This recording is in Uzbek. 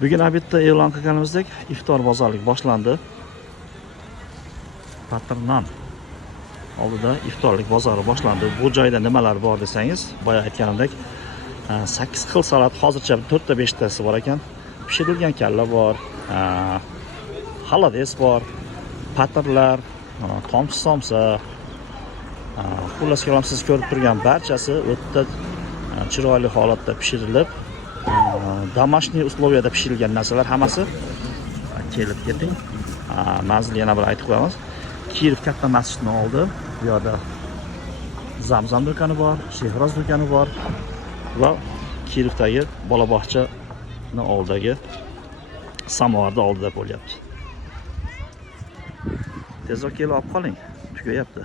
Bugun bitta e'lon qilganimizdek iftor bozorlik boshlandi. Patirnan oldida iftorlik bozori boshlandi. Bu joyda nimalar bor desangiz, boya aytganimdek 8 xil salat hozircha 4 ta 5 tasi bor ekan. Pishirilgan kalla bor, xalades bor, patirlar, tomchi somsa, xullas kalam siz ko'rib turgan barchasi o'ta chiroyli holatda pishirilib, домашний условияda pishirilgan narsalar hammasi. Kelib keting. Manzilni yana bir aytib qo'yamiz. Kiyev katta masjidning oldi. Bu yerda Zamzam do'koni bor, Shehroz do'koni bor va Kiyevdagi bola bog'chani oldidagi samovarni oldida bo'lyapti. Tezroq kelib olib qoling, tugayapti.